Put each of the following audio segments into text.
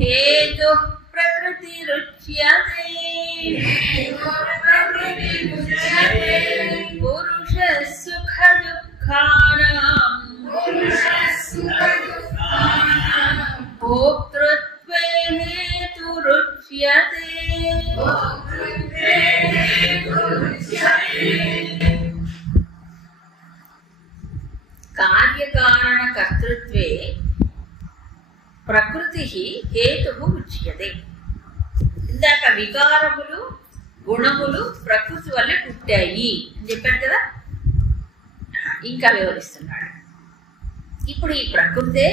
हेतु प्रकृतिरुच्यते पुरुष सुख दुःखानां भोक्तृत्वे हेतुरुच्यते కార్యకారణ కర్తృత్వే ప్రకృతి హేతు ఉచ్యతే. ఇందాక వికారములు గుణములు ప్రకృతి వల్ల పుట్టాయి అని చెప్పాను కదా. ఇంకా వివరిస్తున్నాడు. ఇప్పుడు ఈ ప్రకృతే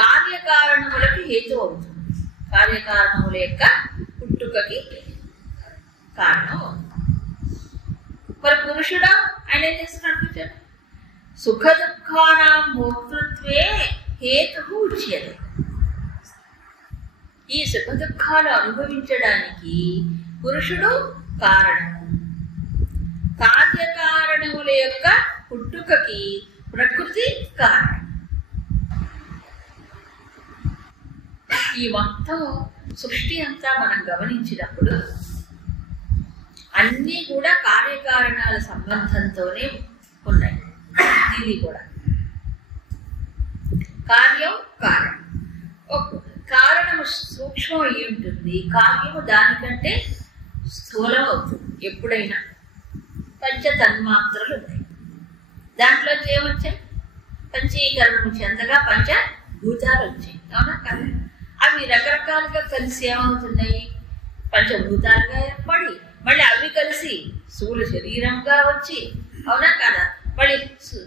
కార్యకారణములకు హేతు అవుతుంది. కార్యకారణముల యొక్క పుట్టుకకి కారణం అవుతుంది. మరి పురుషుడా ఆయన ఏం చేస్తున్నాడు? సుఖ దుఃఖానాం భోక్తృత్వే హేతు ఉచ్యతే. ఈ సుఖ దుఃఖాలు అనుభవించడానికి పురుషుడు కారణము. కార్యకారణముల యొక్క పుట్టుకకి ప్రకృతి కారణం. ఈ మొత్తం సృష్టి అంతా మనం గమనించినప్పుడు అన్నీ కూడా కార్యకారణాల సంబంధంతోనే ఉన్నాయి. ఇది కూడా కార్యం కారణం. కారణము సూక్ష్మం అయి ఉంటుంది, కార్యము దానికంటే స్థూలం అవుతుంది. ఎప్పుడైనా పంచ తన్మాత్రలు ఉన్నాయి, దాంట్లో ఏమొచ్చాయి? పంచీకరణము చెందగా పంచభూతాలు వచ్చాయి. అవునా కదా? అవి రకరకాలుగా కలిసి ఏమవుతున్నాయి? పంచభూతాలుగా ఏర్పడి మళ్ళీ అవి కలిసి స్థూల శరీరంగా వచ్చి, అవునా కదా? మళ్ళీ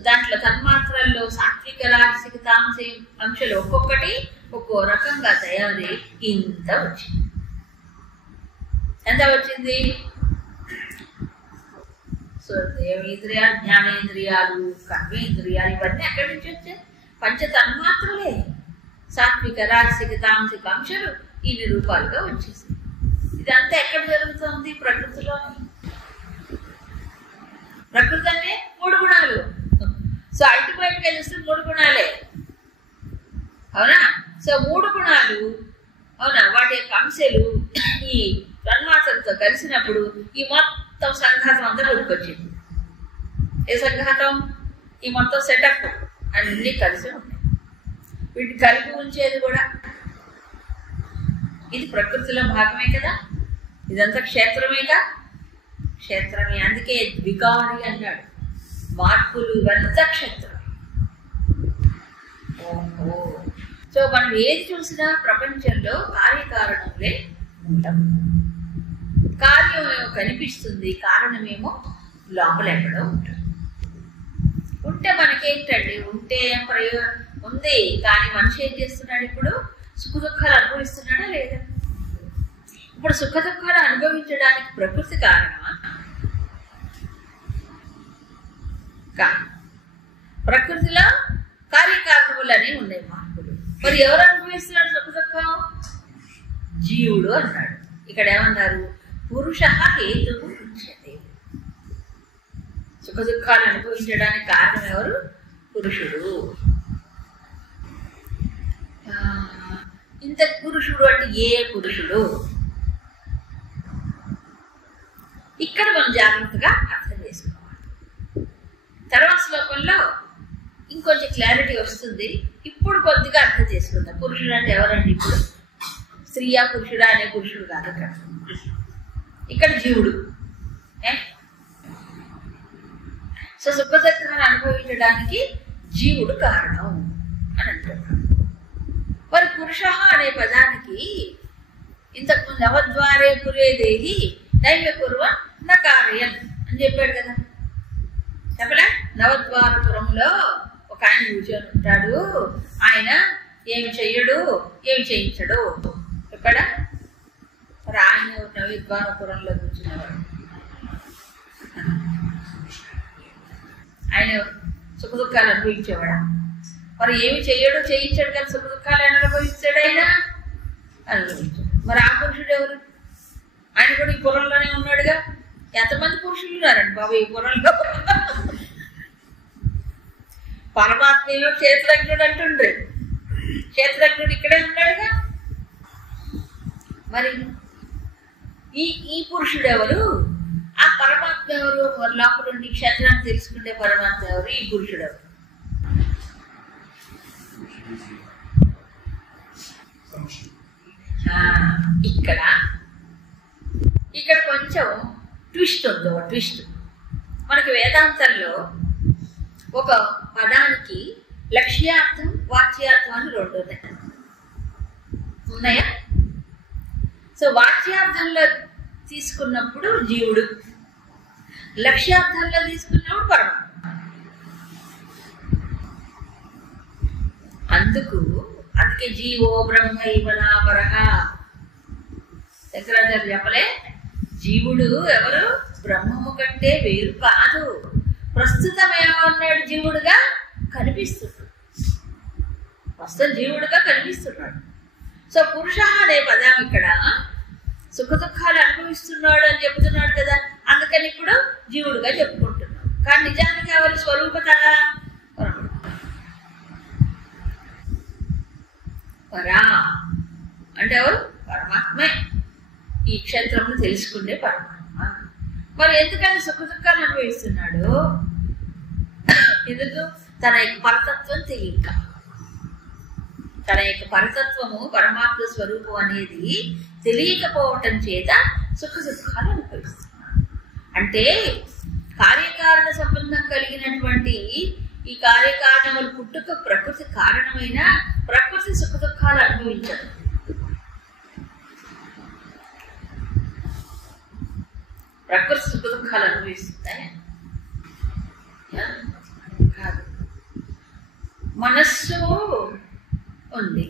దాంట్లో తన్మాత్రల్లో సాత్విక రాజసిక తామసిక అంశాలు ఒక్కొక్కటి ఒక్కో రకంగా తయారై ఇంత వచ్చింది. ఎంత వచ్చింది? సో దేవేంద్రియాలు, జ్ఞానేంద్రియాలు, కర్మేంద్రియాలు ఇవన్నీ ఎక్కడి నుంచి వచ్చాయి? పంచ తన్మాత్రలే. సాత్విక రాజసిక తామసిక అంశాలు ఇన్ని రూపాలుగా వచ్చేసింది. ఇదంతా ఎక్కడ జరుగుతుంది? ప్రకృతిలోని. ప్రకృతి అంటే మూడు గుణాలు. సో అల్టిమేట్గా చూస్తే మూడు గుణాలే. అవునా? సో మూడు గుణాలు, అవునా, వాటి యొక్క అంశాలు ఈ తన్మాత్రలతో కలిసినప్పుడు ఈ మొత్తం సంఘాతం అంతా ఉడికొచ్చింది. ఏ సంఘాతం? ఈ మొత్తం సెటప్ అన్నీ కలిసి ఉంటాయి. వీటిని కలిపి ఉంచేది కూడా ఇది ప్రకృతిలో భాగమే కదా. ఇదంతా క్షేత్రమేగా. క్షేత్రమే. అందుకే ద్వికారి అన్నాడు. మార్పులు ఇవంతా క్షేత్రం. ఓహో. సో మనం ఏది చూసినా ప్రపంచంలో కార్యకారణములే మూలం. కార్యమేమో కనిపిస్తుంది, కారణమేమో లోపల ఎక్కడో ఉంటుంది. ఉంటే మనకేంటండి? ఉంటే ప్రయోజనం ఉంది. కానీ మనిషి ఏం చేస్తున్నాడు? ఇప్పుడు సుఖ దుఃఖాలు అనుభవిస్తున్నాడా లేదా? ఇప్పుడు సుఖ దుఃఖాలు అనుభవించడానికి ప్రకృతి కారణమా? ప్రకృతిలో కార్యకారణములు అనేవి ఉన్నాయి, మార్పులు. మరి ఎవరు అనుభవిస్తున్నాడు సుఖ దుఃఖం? జీవుడు అన్నాడు. ఇక్కడ ఏమన్నారు? పురుష హేతు ఉచ్యతే. సుఖ దుఃఖాలు అనుభవించడానికి కారణం ఎవరు? పురుషుడు. ఇంత పురుషుడు అంటే ఏ పురుషుడు? ఇక్కడ మనం జాగ్రత్తగా అర్థం చేసుకోవాలి. తర్వాత శ్లోకంలో ఇంకొంచెం క్లారిటీ వస్తుంది. ఇప్పుడు కొద్దిగా అర్థం చేసుకుందాం. పురుషుడు అంటే ఎవరండి? ఇప్పుడు స్త్రీయా పురుషుడా అనే పురుషుడు కాదు ఇక్కడ జీవుడు. సో సుఖ దుఃఖాన్ని అనుభవించడానికి జీవుడు కారణం అని అంటున్నాడు. మరి పురుష అనే పదానికి ఇంతకు నవద్వారే పురే దేహి నైవ కుర్వ నా కార్యం అని చెప్పాడు కదా. చెప్పలే? నవద్వారపురంలో ఒక ఆయన కూర్చొని ఉంటాడు. ఆయన ఏమి చెయ్యడు, ఏమి చేయించడు. ఎక్కడ? మరి ఆయన నవద్వారపురంలో కూర్చున్నవాడు. ఆయన సుఖ దుఃఖాలు అనుభవించేవాడా? మరి ఏమి చెయ్యడు, చేయించాడు కానీ సుఖ దుఃఖాలు అనుభవించాడు. ఆయన అనుభవించాడు. మరి ఆ పురుషుడు ఎవరు? ఆయన కూడా ఈ పురంలోనే ఉన్నాడుగా. ఎంతమంది పురుషులు ఉన్నారండి బాబు ఈ పురంలో? పరమాత్మేమో క్షేత్రజ్ఞుడు అంటుండ్రు. క్షేత్రజ్ఞుడు ఇక్కడే ఉన్నాడుగా. మరి ఈ పురుషుడు ఎవరు? ఆ పరమాత్మ ఎవరు? లోపల నుండి క్షేత్రాన్ని తెలుసుకుంటే పరమాత్మ ఎవరు? ఈ పురుషుడు ఎవరు? ఇక్కడ కొంచెం ట్విస్ట్ ఉంది. ఒక ట్విస్ట్ మనకి వేదాంతంలో ఒక పదానికి లక్ష్యార్థం వాచ్యార్థం అని రెండు ఉన్నాయా? సో వాచ్యార్థంలో తీసుకున్నప్పుడు జీవుడు, లక్ష్యార్థంలో తీసుకున్నప్పుడు పరమాత్మ. అందుకే జీవో బ్రహ్మైవనాపరః శంకరాచార్య చెప్పలే, జీవుడు ఎవరు? బ్రహ్మము కంటే వేరు కాదు. ప్రస్తుతం ఏమన్నాడు? జీవుడుగా కనిపిస్తున్నాడు. ప్రస్తుతం జీవుడుగా కనిపిస్తున్నాడు. సో పురుష అనే పదం ఇక్కడ సుఖ దుఃఖాలు అనుభవిస్తున్నాడు అని చెప్తున్నాడు కదా, అందుకని ఇప్పుడు జీవుడుగా చెప్పుకుంటున్నాడు. కానీ నిజానికి ఎవరి స్వరూపత పరా అంటే ఎవరు? పరమాత్మే. ఈ క్షేత్రంలో తెలుసుకుంటే పరమాత్మ. మరి ఎందుకని సుఖ దుఃఖాలు అనుభవిస్తున్నాడు? ఎందుకు? తన యొక్క పరతత్వం తెలియక. తన యొక్క పరతత్వము పరమాత్మ స్వరూపం అనేది తెలియకపోవటం చేత సుఖ దుఃఖాలు అనుభవిస్తున్నాడు. అంటే కార్యకారణ సంబంధం కలిగినటువంటి ఈ కార్యకారణములు పుట్టుక ప్రకృతి కారణమైన ప్రకృతి సుఖ దుఃఖాలు అనుభవించదు. ప్రకృతి సుఖ దుఃఖాలు అనుభవిస్తుంటాయి కాదు. మనస్సు ఉంది.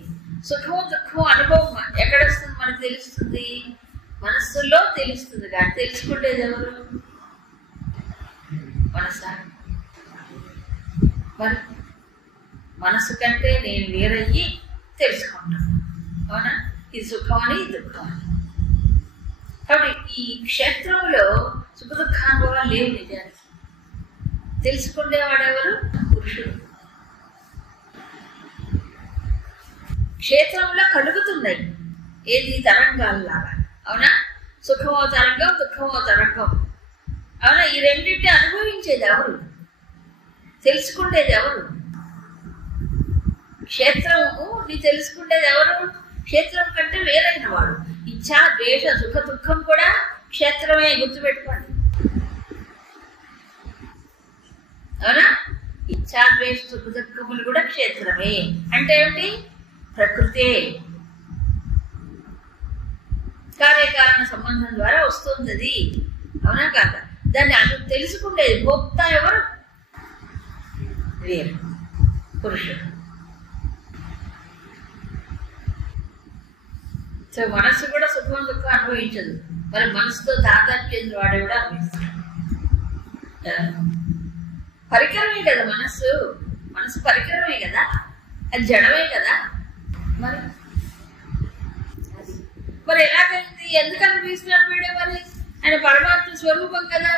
సుఖం దుఃఖం అనుభవం ఎక్కడ వస్తుంది? మనకు తెలుస్తుంది, మనస్సులో తెలుస్తుంది. కానీ తెలుసుకుంటేది ఎవరు? మనసా? మరి మనసు కంటే నేను వేరయ్యి తెలుసుకుంటాను. అవునా? ఇది సుఖం అని, దుఃఖం అని. కాబట్టి ఈ క్షేత్రంలో సుఖ దుఃఖానుభవాలు లేవు. నిజానికి తెలుసుకునేవాడెవరు? పురుషుడు. క్షేత్రంలో కలుగుతున్నాయి ఏది? తరంగాల్లాగా. అవునా? సుఖమో తరంగం, దుఃఖమో తరంగం. అవునా? ఈ రెండింటిని అనుభవించేది ఎవరు? తెలుసుకుండేది ఎవరు? క్షేత్రము నీ తెలుసుకుండేది ఎవరు? క్షేత్రం కంటే వేరైన వాడు. ఇచ్ఛా ద్వేష సుఖ దుఃఖం కూడా క్షేత్రమే, గుర్తుపెట్టుకోండి. అవునా? ఇచ్ఛా ద్వేష సుఖ దుఃఖములు కూడా క్షేత్రమే. అంటే ఏమిటి? ప్రకృతే. కార్యకారణ సంబంధం ద్వారా వస్తుంది. అవునా కాదా? దాన్ని తెలుసుకుండేది భోక్త ఎవరు? వేరు, పురుషుడు. సో మనస్సు కూడా సుఖం దుఃఖం అనుభవించదు. మరి మనసుతో తాదాత్మ్యం వాడు కూడా అనుభవిస్తాడు. పరికరమే కదా మనస్సు. మనసు పరికరమే కదా, అది జడమే కదా. మరి ఎలాగైంది? ఎందుకు అనిపిస్తున్నాడు వీడే? మరి ఆయన పరమాత్మ స్వరూపం కదా,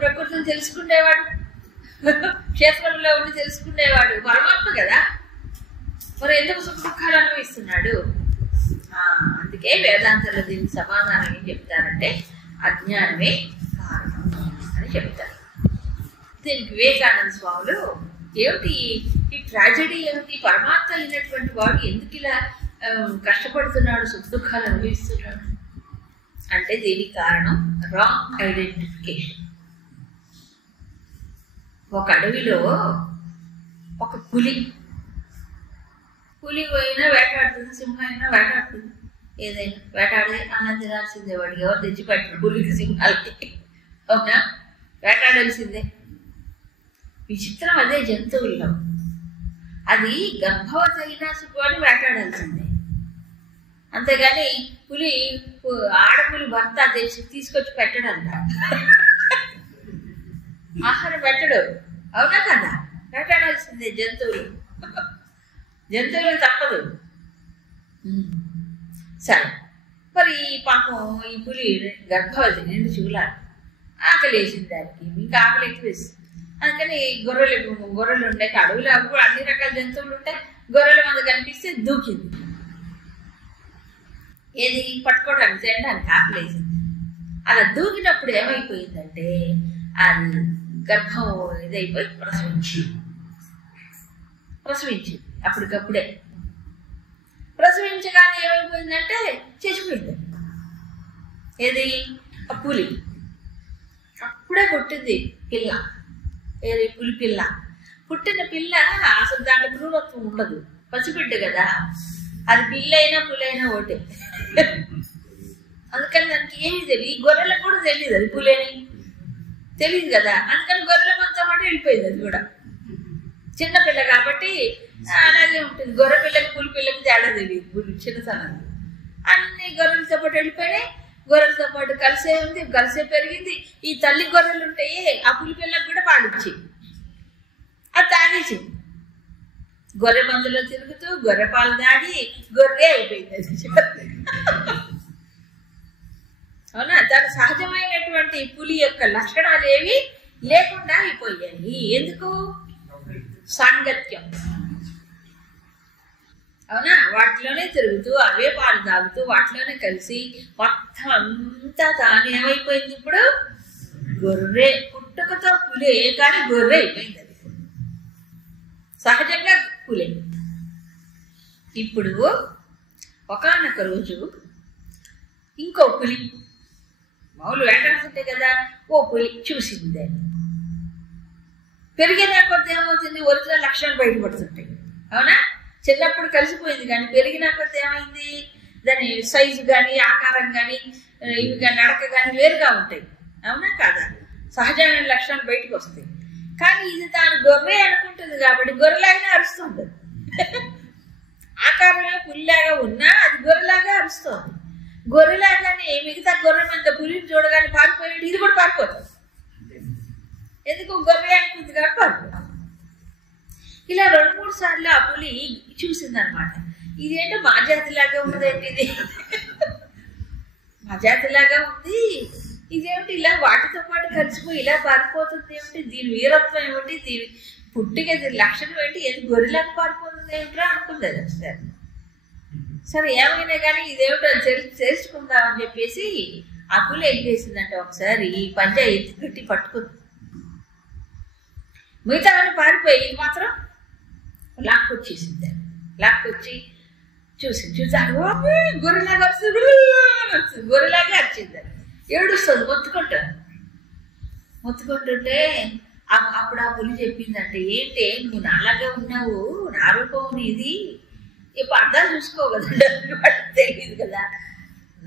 ప్రకృతిని తెలుసుకునేవాడు, క్షేత్రంలో ఉండి తెలుసుకునేవాడు పరమాత్మ కదా. మరి ఎందుకు సుఖ దుఃఖాలు అనుభవిస్తున్నాడు? అందుకే వేదాంతంలో దీనికి సమాధానం ఏం చెప్తారంటే అజ్ఞానమే కారణం అని చెప్తారు. దీనికి వివేకానంద స్వాములు ఏమిటి ఈ ట్రాజెడీ ఏమిటి? పరమాత్మ అయినటువంటి వాడు ఎందుకు ఇలా కష్టపడుతున్నాడు, సుఖ దుఃఖాలు అనుభవిస్తున్నాడు అంటే దీనికి కారణం రాంగ్ ఐడెంటిఫికేషన్. ఒక అడవిలో ఒక పులి పోయినా వేటాడుతుంది, సింహం అయినా వేటాడుతుంది. ఏదైనా వేటాడే అన్నం తినాల్సిందే. వాడికి ఎవరు తెచ్చిపెట్టరు పులికి సింహాలకి. అవునా? వేటాడాల్సిందే. విచిత్రం అదే జంతువుల్లో. అది గర్భవతి అయినా సుఖాన్ని వేటాడాల్సిందే. అంతేగాని పులి ఆడపులి భర్త తీసుకొచ్చి పెట్టడంట, ఆహారం పెట్టడు. అవునా కదా? వేటాడాల్సిందే జంతువులు. జంతువులు తప్పదు. సరే, మరి పాపం ఈ పులి గర్భవతి, 2 చెవులాలు. ఆకలి వేసింది దానికి. ఇంకా ఆకలి ఎక్కువ వేసింది. అందుకని గొర్రెలు ఉండే అడవిలో కూడా అన్ని రకాల జంతువులు ఉంటాయి. గొర్రెల మంద కనిపిస్తే దూకింది. ఏది పట్టుకోవడానికి తినడానికి ఆకలేసింది. అలా దూకినప్పుడు ఏమైపోయిందంటే అది గర్భం ఇదైపోయి ప్రసవించింది. అప్పటికప్పుడే ప్రసవించగానే ఏమైపోయిందంటే చచ్చిపోయింది. ఏది ఆ పులి అప్పుడే పుట్టింది పిల్ల. ఏది పులి పిల్ల. పుట్టిన పిల్ల అసలు దాంట్లో క్రూరత్వం ఉండదు, పసిబిడ్డ కదా. అది పిల్ల అయినా పులైనా ఒకటే. అందుకని దానికి ఏమీ తెలియదు. ఈ గొర్రెలకు కూడా తెలియదు అది పులేని తెలియదు కదా. అందుకని గొర్రెల మంచం అంటే వెళ్ళిపోయింది. అది కూడా చిన్నపిల్ల కాబట్టి అలాగే ఉంటుంది. గొర్రె పిల్లకి పులి పిల్లకి తేడా తెలియదు. చిన్నతనం అన్ని గొర్రెలతో పాటు వెళ్ళిపోయినాయి. గొర్రెలతో పాటు కలిసే ఉంది, కలిసే పెరిగింది. ఈ తల్లి గొర్రెలు ఉంటాయి, ఆ పులి పిల్లకి కూడా పాలిచ్చి అది తాగేసింది. గొర్రె మందులో తిరుగుతూ గొర్రె పాలు తాగి గొర్రె అయిపోయింది అది. అవునా? తన సహజమైనటువంటి పులి యొక్క లక్షణాలు ఏవి లేకుండా అయిపోయాయి. ఎందుకు? సాంగత్యం. అవునా? వాటిలోనే తిరుగుతూ అవే పాలు తాగుతూ వాటిలోనే కలిసి మొత్తం అంతా తాను ఏమైపోయింది. ఇప్పుడు గొర్రె. పుట్టుకతో పులే కానీ గొర్రె అయిపోయింది. అది సహజంగా పులే. ఇప్పుడు ఒకానొక రోజు ఇంకో పులి, మామూలు వేటాడుతుంటే కదా, ఓ పులి చూసింది దాన్ని. పెరిగినా కొద్ది ఏమవుతుంది, ఒరిజినల్ లక్షణాలు బయటపడుతుంటాయి. అవునా? చిన్నప్పుడు కలిసిపోయింది కానీ పెరిగినా కొద్ది ఏమైంది, దాని సైజు కానీ ఆకారం కానీ ఇవి కానీ నడక కానీ వేరుగా ఉంటాయి. అవునా కాదా? సహజమైన లక్షణాలు బయటకు వస్తాయి. కానీ ఇది తాను గొర్రె అనుకుంటుంది కాబట్టి గొర్రెలాగానే అరుస్తుంది. ఆకారమే పులిలాగా ఉన్నా అది గొర్రెలాగా అరుస్తుంది. గొర్రెలాగానే మిగతా గొర్రె మీద పులిని చూడగానే పారిపోయినట్టు ఇది కూడా పారిపోతుంది. ఎందుకు? గొర్రె అనుకుంది కాబట్టి పారిపోతుంది. ఇలా 2-3 సార్లు ఆ పులి చూసిందనమాట. ఇదేంటో మా జాతిలాగా ఉన్నదేంటి, ఇది మా జాతిలాగా ఉంది, ఇదేమిటి ఇలా వాటితో పాటు కలిసిపోయి ఇలా పారిపోతుంది ఏమిటి, దీని వీరత్వం ఏమిటి, దీని పుట్టిక దీని లక్షణం ఏంటి, ఏది గొర్రెలాగా పారిపోతుంది ఏమిటో అనుకుంది అది ఒకసారి. సరే ఏమైనా కానీ ఇదేమిటో తెలుసుకుందామని చెప్పేసి ఆ పులి ఏం చేసిందంటే ఒకసారి పంజా ఎత్తి పట్టుకుంది. మిగతా అని పారిపోయి మాత్రం లాక్కొచ్చేసింది. లాక్కొచ్చి చూసి గొర్రెలాగా వస్తుంది, గొర్రెలాగే వచ్చింది. ఏడుస్తుంది, మొత్తుకుంటుంటే అప్పుడు ఆ పులి చెప్పిందంటే, ఏంటి నువ్వు నాలాగా ఉన్నావు, నా రూపం నీది, ఇప్పుడు అర్థాలు చూసుకోగలదు తెలియదు కదా,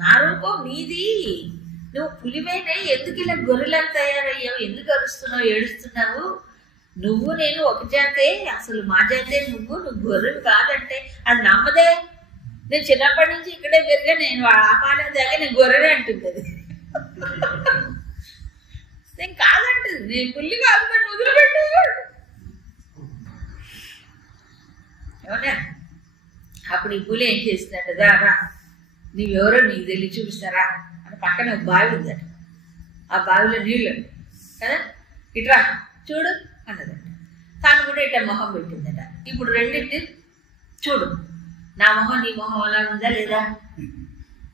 నా రూపం నీది, నువ్వు పులివైనా ఎందుకు ఇలా గొర్రెలాగా తయారయ్యావు, ఎందుకు అరుస్తున్నావు, ఏడుస్తున్నావు, నువ్వు నేను ఒక జాతే, అసలు మా జాతే, నువ్వు గొర్రెలు కాదంటే అది నమ్మదే. నేను చిన్నప్పటి నుంచి ఇక్కడే పెరిగా, నేను ఆ పాలే దాకా నేను గొర్రెనే అంటుంది అది. నేను కాదంటుంది, నేను పుల్లి కాదు, నన్ను వదిలిపెట్టు. అవునా? అప్పుడు ఈ పులి ఏం చేసిందట, రా నీవెవరో నీకు తెలియ చూపిస్తారా అని పక్కన ఒక బావి ఉందట. ఆ బావిలో నీళ్ళు కదా, ఇట్రా చూడు అన్నదట. తాను కూడా ఇట్లా మొహం పెట్టిందట. ఇప్పుడు రెండింటి చూడు, నా మొహం నీ మొహం అలా ఉందా లేదా,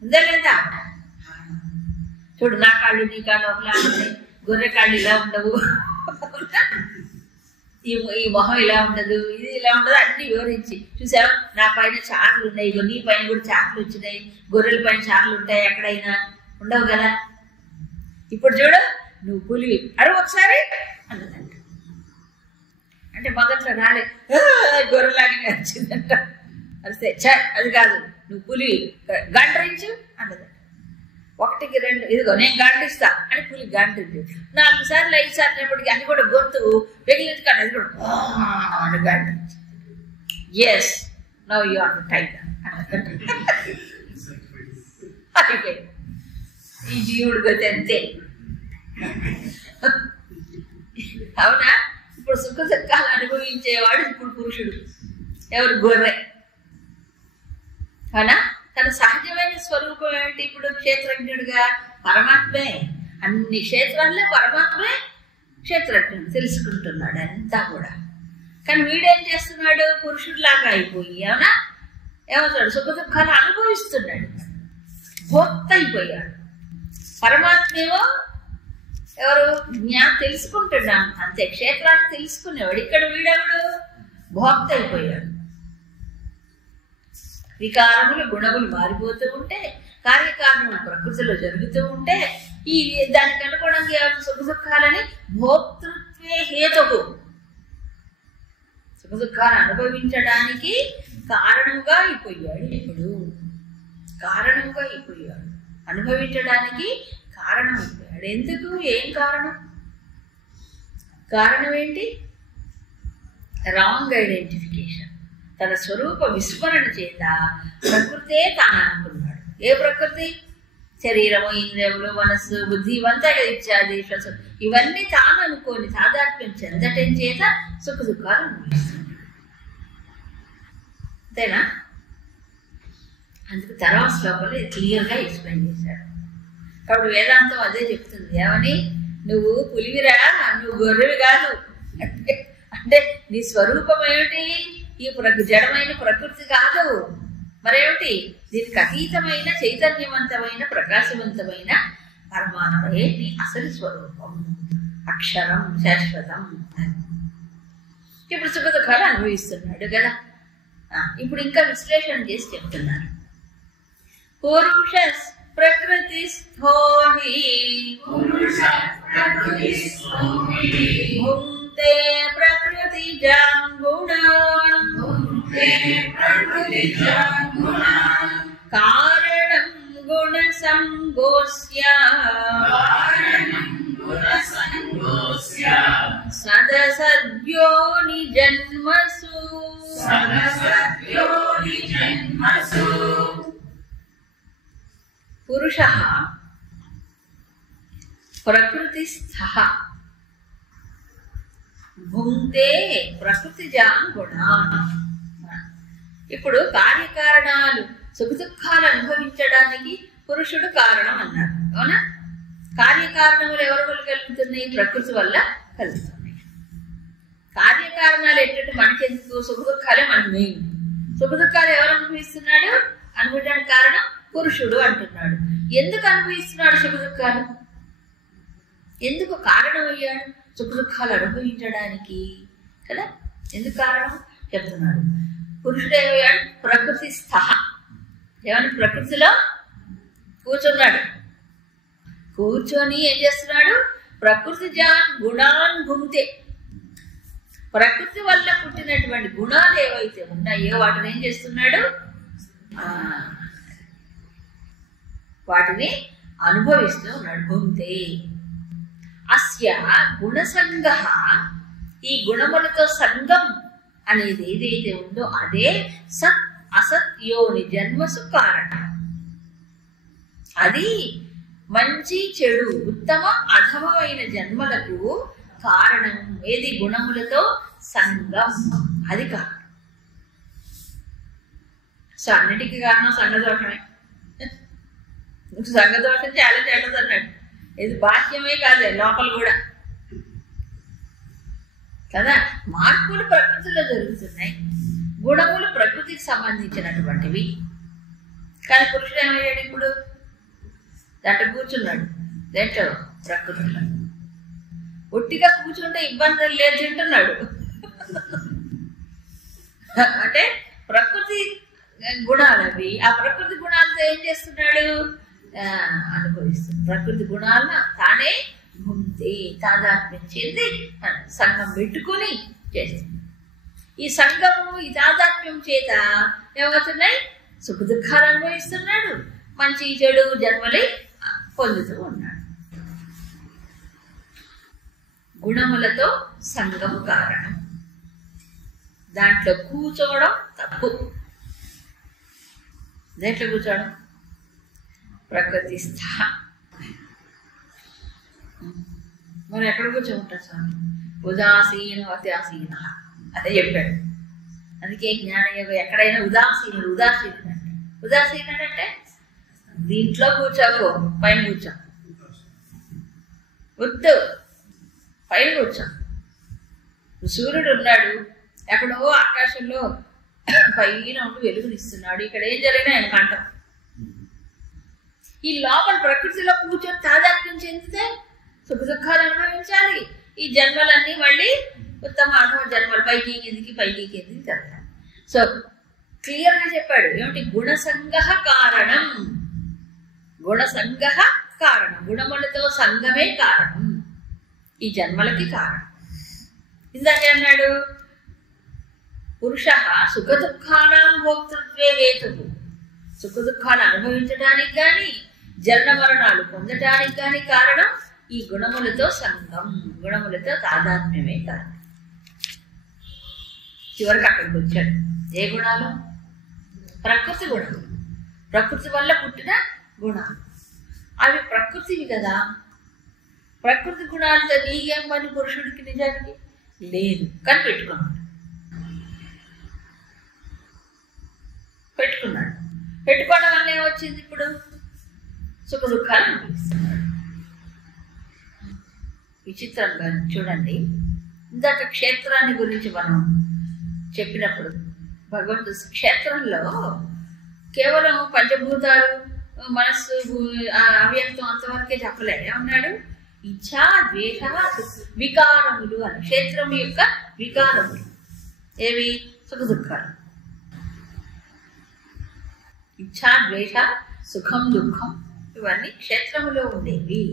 ఉందా లేదా, చూడు నా కాళ్ళు నీ కాళ్ళు ఒకలా ఉంటాయి, గొర్రె కాళ్ళు ఇలా ఉండవు, ఈ మొహం ఇలా ఉండదు, ఇది ఇలా ఉండదు, అన్ని వివరించి చూసావు. నా పైన చార్లు ఉన్నాయి, నీ పైన కూడా చార్లు వచ్చినాయి, గొర్రెల పైన చార్లు ఉంటాయి, ఎక్కడైనా ఉండవు కదా. ఇప్పుడు చూడు నువ్వు పులివి, అడుగు ఒకసారి అన్నదంట. అంటే మొదట్లో రాలే, గొర్రెలాగానే వచ్చిందంట. అరిస్తే అది కాదు, నువ్వు పులి గంటరించు అన్నదంట. 1కి 2 ఇదిగో నేను గంటిస్తా అని పులి గంటింది. 4 సార్లు 5 సార్లు అప్పటికి అన్ని కూడా గొంతు వెగిలింది కానీ అది కూడా గంటించి, yes now you are the tiger అన్నదంట. ఈ జీవుడు గతి అంతే. అవునా? ఇప్పుడు సుఖ సుఖాలు అనుభవించేవాడు ఇప్పుడు పురుషుడు, ఎవరు? గొర్రె. అవునా? తన సహజమైన స్వరూపం ఏమిటి? ఇప్పుడు క్షేత్రజ్ఞుడిగా పరమాత్మే, అన్ని క్షేత్రాల్లో పరమాత్మే క్షేత్రజ్ఞుడు తెలుసుకుంటున్నాడు అంతా కూడా. కానీ వీడేం చేస్తున్నాడు? పురుషుడిలాగా అయిపోయి ఏమన్నా ఏమవుతాడు? సుఖ దుఃఖాలు అనుభవిస్తున్నాడు, భోక్త అయిపోయాడు. పరమాత్మేమో ఎవరు? తెలుసుకుంటున్నాను అంతే, క్షేత్రాన్ని తెలుసుకునేవాడు. ఇక్కడ వీడెవడు? భోక్త అయిపోయాడు. వికారములు గుణములు మారిపోతూ ఉంటే, కార్యకారణములు ప్రకృతిలో జరుగుతూ ఉంటే, ఈ దానికి అనుగుణంగా సుఖ దుఃఖాలని భోక్తృత్వే హేతువు, సుఖ దుఃఖాలు అనుభవించడానికి కారణంగా అయిపోయాడు. ఇప్పుడు కారణంగా అయిపోయాడు, అనుభవించడానికి కారణం అయిపోయాడు. ఎందుకు? ఏం కారణం? కారణం ఏంటి? Wrong identification. తన స్వరూప విస్మరణ చేత ప్రకృతే తాను అనుకున్నాడు. ఏ ప్రకృతి? శరీరము, ఇంద్రియములు, మనస్సు, బుద్ధి ఇవంతా ఇత్యాది ఇవన్నీ తాను అనుకోని తాదాత్మ్యం చెందటం చేత సుఖ దుఃఖాలు అనుభవిస్తున్నాడు. అంతేనా? అందుకు తర్వాత శ్లోకంలో క్లియర్గా ఎక్స్ప్లెయిన్ చేశాడు. కాబట్టి వేదాంతం అదే చెప్తుంది. ఏమని? నువ్వు పులివిరా, నువ్వు గొర్రెవి కాదు. అంటే నీ స్వరూపం ఏమిటి? ఈ జడమైన ప్రకృతి కాదు, మరేమిటి? దీనికి అతీతమైన చైతన్యవంతమైన ప్రకాశవంతమైన పరమాత్మయే నీ అసలు స్వరూపం, అక్షరం, శాశ్వతం. ఇప్పుడు సుఖ దుఃఖాలు అనుభవిస్తున్నాడు కదా. ఇప్పుడు ఇంకా విశ్లేషణ చేసి చెప్తున్నారు. పురుష ప్రకృతిస్థో హి భుంక్తే ప్రకృతిజాన్ గుణాన్ కారణం గుణ సంగోస్య సదసద్యోని జన్మసు. పురుషః ప్రకృతిస్థః భుంక్తే ప్రకృతిజాన్ గుణాన్. ఇప్పుడు కార్యకారణాలు సుఖ దుఃఖాలు అనుభవించడానికి పురుషుడు కారణం అన్నారు. అవునా? కార్యకారణములు ఎవరి వల్ల కలుగుతున్నాయి? ప్రకృతి వల్ల కలుగుతున్నాయి. కార్యకారణాలు ఎట్టు మనకెందుకు? సుఖ దుఃఖాలే మనకు మెయిన్. సుఖ దుఃఖాలు ఎవరు అనుభవిస్తున్నాడు? అనుభవించడానికి కారణం పురుషుడు అంటున్నాడు. ఎందుకు అనుభవిస్తున్నాడు సుఖ దుఃఖాలు? ఎందుకు కారణం అయ్యాడు సుఖ దుఃఖాలు అనుభవించడానికి కదా? ఎందుకు కారణం చెప్తున్నాడు. పురుషుడు ఏమయ్యాడు? ప్రకృతి స్థః. ఏమని? ప్రకృతిలో కూర్చున్నాడు. కూర్చొని ఏం చేస్తున్నాడు? ప్రకృతి జాన్ గుణాన్ భుంక్తే. ప్రకృతి వల్ల పుట్టినటువంటి గుణాలు ఏవైతే ఉన్నాయో వాటిని ఏం చేస్తున్నాడు? వాటిని అనుభవిస్తూ ఉన్నాడు. భుంక్తే. అస్య గుణసంగః, ఈ గుణములతో సంగం అనేది ఏదైతే ఉందో అదే సత్ అసత్ యోని జన్మసు కారణం. అది మంచి చెడు ఉత్తమ అధమమైన జన్మలకు కారణం. ఏది? గుణములతో సంగం, అది కారణం. సో అన్నిటికీ కారణం సంగదోషమే. సంగదోషం చాలా చెడ్డది అన్నాడు. ఇది బాహ్యమే కాదు, లోపల కూడా కదా. మార్పులు ప్రకృతిలో జరుగుతున్నాయి, గుణములు ప్రకృతికి సంబంధించినటువంటివి. కానీ పురుషుడు ఏమయ్యాడు? ఇప్పుడు దాంట్లో కూర్చున్నాడు. దేంట్లో? ప్రకృతిలో. ఒట్టిగా కూర్చుంటే ఇబ్బందులు లేదు, తింటున్నాడు. అంటే ప్రకృతి గుణాలు అవి. ఆ ప్రకృతి గుణాలతో ఏం చేస్తున్నాడు? అనుభవిస్తుంది. ప్రకృతి గుణాలను తానే ముందే తాదాత్మ్యం చెంది సంఘం పెట్టుకుని చేస్తుంది. ఈ సంఘము ఈ తాదాత్మ్యం చేత ఏమవుతున్నాయి? సుఖ దుఃఖాలు అనుభవిస్తున్నాడు, మంచి చెడు జన్మలై పొందుతూ ఉన్నాడు. గుణములతో సంఘము కారణం. దాంట్లో కూర్చోవడం తప్పు. దేంట్లో కూర్చోవడం? ప్రకృతి స్థ. మరి ఎక్కడ కూర్చోంటారు స్వామి? ఉదాసీన అత్యాసీన అదే చెప్పాడు. అందుకే జ్ఞానయోగం ఎక్కడైనా ఉదాసీనుడు ఉదాసీనుడు అంటే, ఉదాసీనుడు అంటే దీంట్లో కూర్చోకు, పైన కూర్చో. వద్దు, పైన వచ్చాం. సూర్యుడు ఉన్నాడు ఎక్కడో ఆకాశంలో పైన ఉండి వెలుగునిస్తున్నాడు. ఇక్కడ ఏం జరిగినా ఆయన కంటాం. ఈ లోపల ప్రకృతిలో కూర్చొని తాదాత్మ్యం చెందితే సుఖ దుఃఖాలు అనుభవించాలి. ఈ జన్మలన్నీ మళ్ళీ ఉత్తమ అధమ జన్మలు పైకి కిందికి జరుగుతాయి. సో క్లియర్గా చెప్పాడు ఏమిటి? గుణసంగ కారణం. గుణసంగ కారణం, గుణములతో సంగమే కారణం, ఈ జన్మలకి కారణం. ఇందాక అన్నాడు పురుష సుఖ దుఃఖానాం భోక్తృత్వే హేతువు. సుఖ దుఃఖాలు అనుభవించడానికి కానీ జన్మ మరణాలు పొందటానికి కానీ కారణం ఈ గుణములతో సంగం, గుణములతో తాదాత్మ్యమే కారణం. చివరికి అక్కడికి వచ్చాడు. ఏ గుణాలు? ప్రకృతి గుణాలు, ప్రకృతి వల్ల పుట్టిన గుణాలు. అవి ప్రకృతివి కదా. ప్రకృతి గుణాలతో నీకేం పని పురుషుడికి నిజానికి లేదు. కానీ పెట్టుకున్నాడు. పెట్టుకోవడం వల్ల ఏమొచ్చింది? ఇప్పుడు సుఖ దుఃఖాలు అనిపిస్తున్నాడు. విచిత్రంగా చూడండి. ఇందాక క్షేత్రాన్ని గురించి మనం చెప్పినప్పుడు భగవంతుడు క్షేత్రంలో కేవలం పంచభూతాలు, మనస్సు, అవ్యక్తం అంతవరకే చెప్పలే. ఏమన్నాడు? ఇచ్ఛా, ద్వేష, వికారములు అని. క్షేత్రం యొక్క వికారములు ఏవి? సుఖ దుఃఖాలు. ఇచ్ఛా, ద్వేష, సుఖం, దుఃఖం ఇవన్నీ క్షేత్రములో ఉండేవి.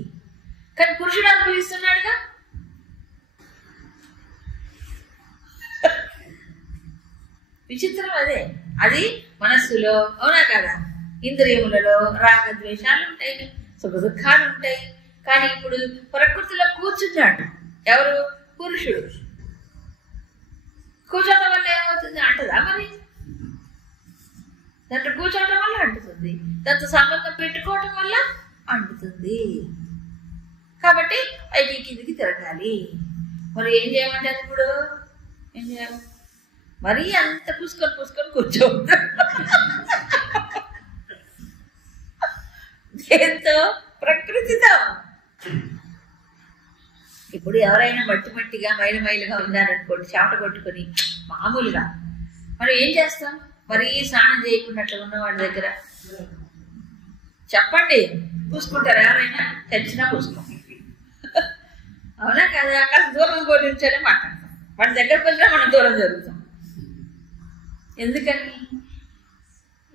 కానీ పురుషుడు అనుభవిస్తున్నాడుగా. విచిత్రం అదే. అది మనస్సులో, అవునా కదా? ఇంద్రియములలో రాగద్వేషాలు ఉంటాయి, సుఖ దుఃఖాలు ఉంటాయి. కానీ ఇప్పుడు ప్రకృతిలో కూర్చున్నాడు ఎవరు? పురుషుడు. కూర్చోవడం వల్ల ఏమవుతుంది అంటదా? మరి దాంట్లో కూర్చోవడం వల్ల అంటుతుంది, దాంతో సంబంధం పెట్టుకోవటం వల్ల అంటుతుంది. కాబట్టి పైకి కిందికి తిరగాలి. మరి ఏం చేయమంటారు ఇప్పుడు? ఏం చేయాలి? మరీ అంత పూసుకొని కూర్చోవద్దు. దేంతో? ప్రకృతితో. ఇప్పుడు ఎవరైనా మట్టిగా మైలుగా ఉన్నారనుకోండి, చెమట కొట్టుకొని మామూలుగా మనం ఏం చేస్తాం? మరీ స్నానం చేయకున్నట్లు ఉన్న వాళ్ళ దగ్గర చెప్పండి, పూసుకుంటారు ఎవరైనా? తెచ్చినా పూసుకో, అవునా కదా? కాస్త దూరం పోలించాలని మాట్లాడతాం. వాడి దగ్గరకు వచ్చినా మనం దూరం జరుగుతాం.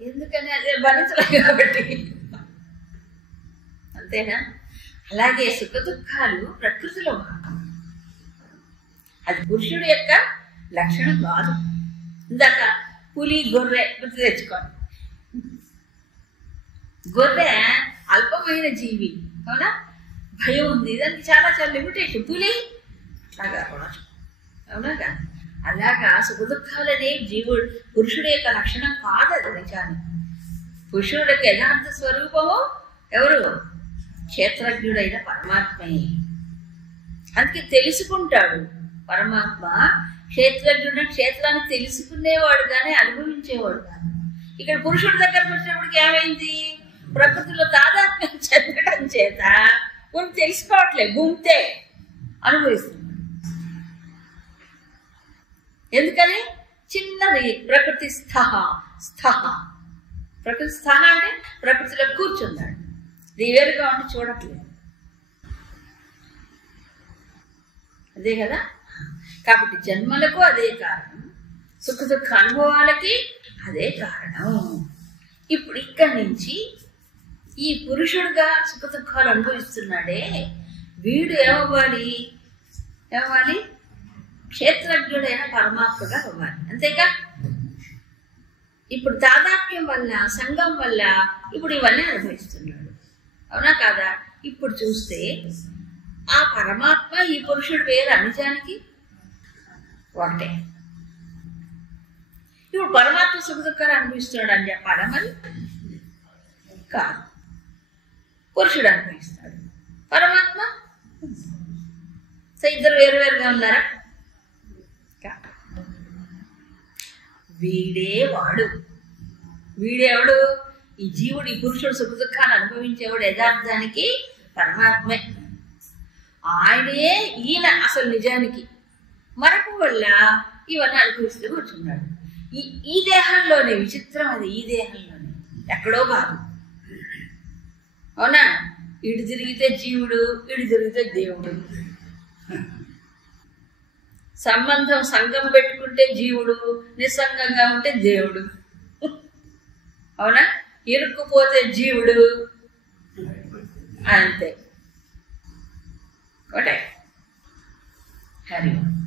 ఎందుకని అదే భరించలేదు కాబట్టి. అంతేనా? అలాగే సుఖ దుఃఖాలు ప్రకృతిలో భాగం. అది పురుషుడి యొక్క లక్షణం కాదు. ఇందాక పులి, గొర్రె గుర్తు తెచ్చుకోండి. గొర్రె అల్పమైన జీవి, అవునా? భయం ఉంది, దానికి చాలా లిమిటేషన్. పులి అట్లాగా కూడా, అవునా కదా? అలాగా సుఖ దుఃఖాలనే పురుషుడి యొక్క లక్షణం కాదు. అది నిజానికి పురుషుడికి యథార్థ స్వరూపము ఎవరు? క్షేత్రజ్ఞుడైన పరమాత్మే. అందుకే తెలుసుకుంటాడు పరమాత్మ. క్షేత్రజ్ఞుడు క్షేత్రాన్ని తెలుసుకునేవాడు కానీ అనుభవించేవాడు కాదు. ఇక్కడ పురుషుడి దగ్గరకు వచ్చినప్పటికి ఏమైంది? ప్రకృతిలో తాదాత్మ్యం చెందడం చేత కొన్ని తెలుసుకోవట్లేదు, గుంతే అనుభవిస్తుంది. ఎందుకని? చిన్నది ప్రకృతి స్థహ. ప్రకృతి స్థహ అంటే ప్రకృతిలో కూర్చున్నాడు, వేరుగా ఉండి చూడట్లేదు. అదే కదా? కాబట్టి జన్మలకు అదే కారణం, సుఖ దుఃఖ అనుభవాలకి అదే కారణం. ఇప్పుడు ఇక్కడి నుంచి ఈ పురుషుడుగా సుఖ దుఃఖాలు అనుభవిస్తున్నాడే వీడు ఏమవ్వాలి? క్షేత్రజ్ఞుడైన పరమాత్మగా అవ్వాలి. అంతేగా? ఇప్పుడు తాదాత్మ్యం వల్ల, సంఘం వల్ల ఇప్పుడు ఇవన్నీ అనుభవిస్తున్నాడు, అవునా కాదా? ఇప్పుడు చూస్తే ఆ పరమాత్మ ఈ పురుషుడు వేరు నిజానికి ఒకటే. ఇప్పుడు పరమాత్మ సుఖ దుఃఖాలు అనుభవిస్తున్నాడు అని చెప్పాలా? మరి కాదు, పురుషుడు అనుభవిస్తాడు, పరమాత్మ. సో ఇద్దరు వేరువేరుగా ఉన్నారా? వీడేవాడు? ఈ జీవుడు, ఈ పురుషుడు సుఖ దుఃఖాలు అనుభవించేవాడు యథార్థానికి పరమాత్మే. ఆయనే ఈయన అసలు నిజానికి మరపు వల్ల ఇవన్నీ అనుభవిస్తూ కూర్చున్నాడు. ఈ దేహంలోనే విచిత్రం, అది ఈ దేహంలోనే, ఎక్కడో కాదు. అవునా? ఇటు తిరిగితే జీవుడు, ఇటు తిరిగితే దేవుడు. సంఘం పెట్టుకుంటే జీవుడు, నిస్సంగంగా ఉంటే దేవుడు. అవునా? ఇరుక్కుపోతే జీవుడు, అంతే. ఒకటే. హరి